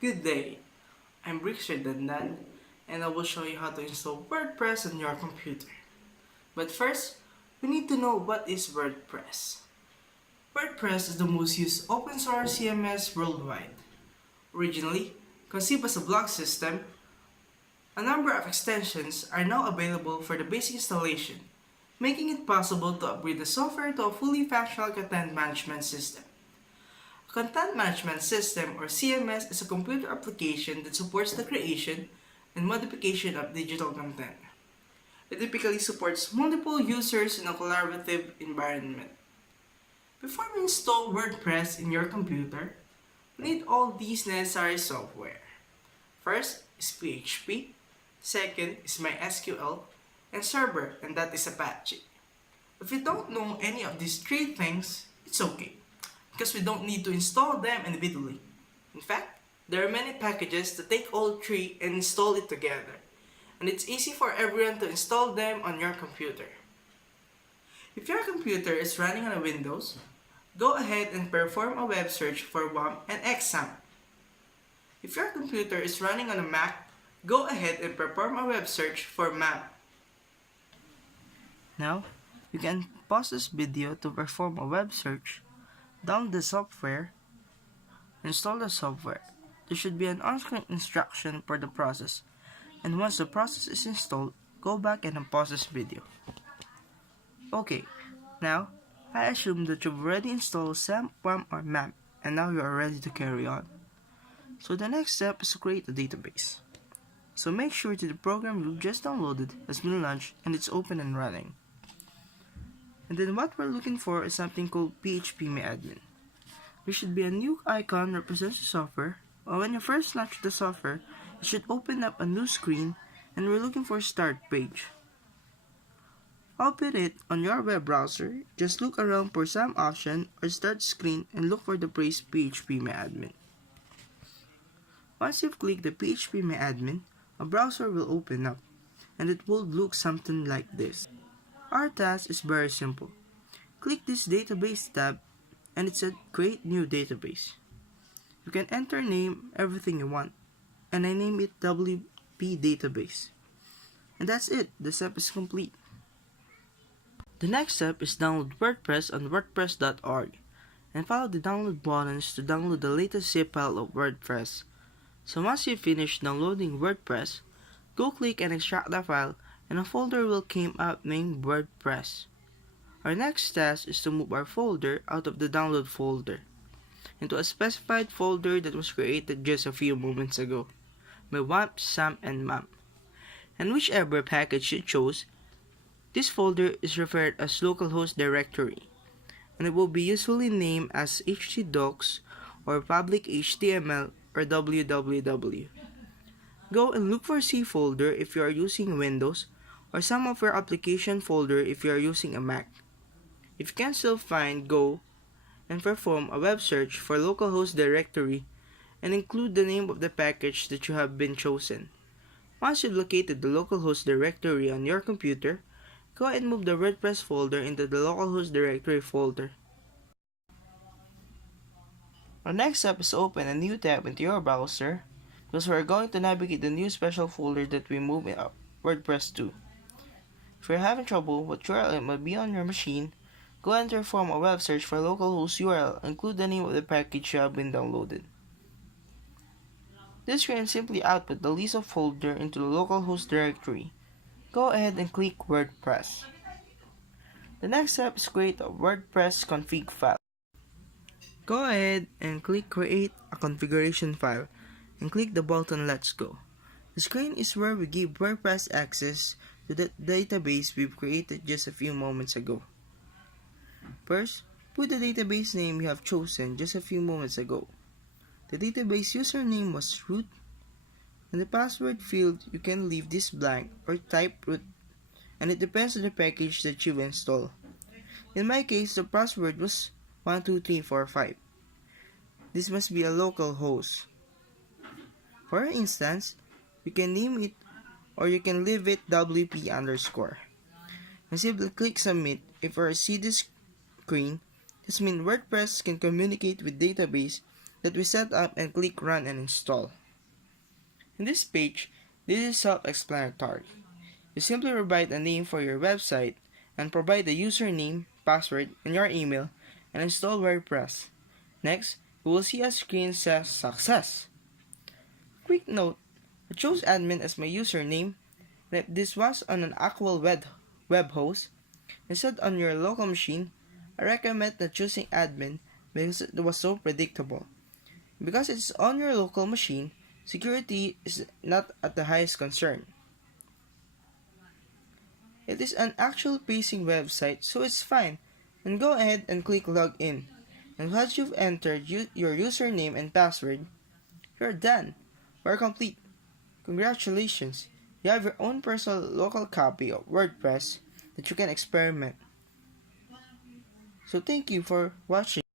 Good day, I'm Brixter Dandan, and I will show you how to install WordPress on your computer. But first, we need to know what is WordPress. WordPress is the most used open source CMS worldwide. Originally conceived as a blog system, a number of extensions are now available for the basic installation, making it possible to upgrade the software to a fully functional content management system. A content management system, or CMS, is a computer application that supports the creation and modification of digital content. It typically supports multiple users in a collaborative environment. Before we install WordPress in your computer, we need all these necessary software. First is PHP, second is MySQL, and server, and that is Apache. If you don't know any of these three things, it's okay, because we don't need to install them individually. In fact, there are many packages that take all three and install it together, and it's easy for everyone to install them on your computer. If your computer is running on a Windows, go ahead and perform a web search for WAMP and XAMPP. If your computer is running on a Mac, go ahead and perform a web search for MAP. Now, you can pause this video to perform a web search, download the software, install the software. There should be an on-screen instruction for the process, and once the process is installed, go back and unpause this video. Okay, now, I assume that you've already installed SAMP, WAMP, or MAP, and now you are ready to carry on. So the next step is to create a database. So make sure that the program you just downloaded has been launched and it's open and running. And then what we're looking for is something called phpMyAdmin. There should be a new icon that represents the software, but when you first launch the software, it should open up a new screen, and we're looking for Start Page. Open it on your web browser, just look around for some option or start screen and look for the phrase phpMyAdmin. Once you've clicked the phpMyAdmin, a browser will open up, and it will look something like this. Our task is very simple. Click this database tab, and it said create new database. You can enter name everything you want, and I name it WP database. And that's it, the step is complete. The next step is download WordPress on wordpress.org and follow the download buttons to download the latest zip file of WordPress. So once you finish downloading WordPress, go click and extract the file, and a folder will come up named WordPress. Our next task is to move our folder out of the download folder into a specified folder that was created just a few moments ago by WAMP, SAMP, and MAP. And whichever package you chose, this folder is referred as localhost directory, and it will be usually named as htdocs or public HTML or www. Go and look for C folder if you are using Windows, or some of your application folder if you are using a Mac. If you can still find, go and perform a web search for localhost directory and include the name of the package that you have been chosen. Once you've located the localhost directory on your computer, go and move the WordPress folder into the localhost directory folder. Our next step is to open a new tab into your browser, because we're going to navigate the new special folder that we move in WordPress to. If you're having trouble what URL it might be on your machine, go and perform a web search for localhost URL and include the name of the package you have been downloaded. This screen simply output the list of folder into the localhost directory. Go ahead and click WordPress. The next step is create a WordPress config file. Go ahead and click create a configuration file and click the button let's go. The screen is where we give WordPress access to the database we've created just a few moments ago. First, put the database name you have chosen just a few moments ago. The database username was root. In the password field, you can leave this blank or type root, and it depends on the package that you install. In my case, the password was 12345. This must be a local host. For instance, you can name it or you can leave it WP underscore. And simply click submit. If you see this screen, this means WordPress can communicate with database that we set up and click Run and Install. In this page, this is self-explanatory. You simply provide a name for your website and provide the username, password, and your email and install WordPress. Next, you will see a screen says Success. Quick note, I chose admin as my username, and if this was on an actual web host instead on your local machine, I recommend not choosing admin because it was so predictable. Because it's on your local machine, security is not at the highest concern. It is an actual facing website, so it's fine. And go ahead and click Login. And once you've entered your username and password, you're done. We're complete. Congratulations! You have your own personal local copy of WordPress that you can experiment. So thank you for watching.